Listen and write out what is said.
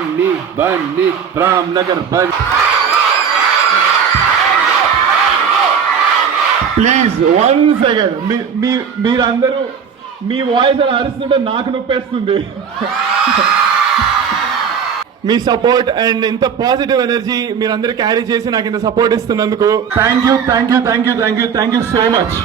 बन्नी बन्नी रामनगर बन please 1 second మీరందరూ మీ voice అలా అరుస్తుంటే నాకు నొప్పేస్తుంది. మీ సపోర్ట్ అండ్ ఇంత పాజిటివ్ ఎనర్జీ మీరందరూ క్యారీ చేసి నాకు ఇంత support ఇస్తున్నందుకు thank you so much.